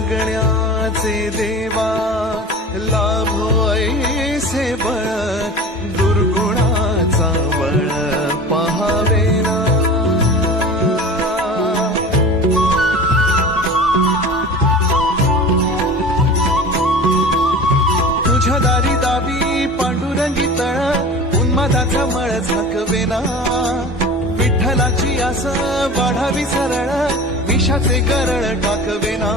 जगण्याचे देवा लाभो ऐसे बळ दुर्गुणाचा बळ पहावेना तुझ्या दारी दावी पांडुरंगी तळ उन्मादाचा मळ झाकवेना विठ्ठलाची आस वाढावी सरळ विषाचे गरळ टाकवेना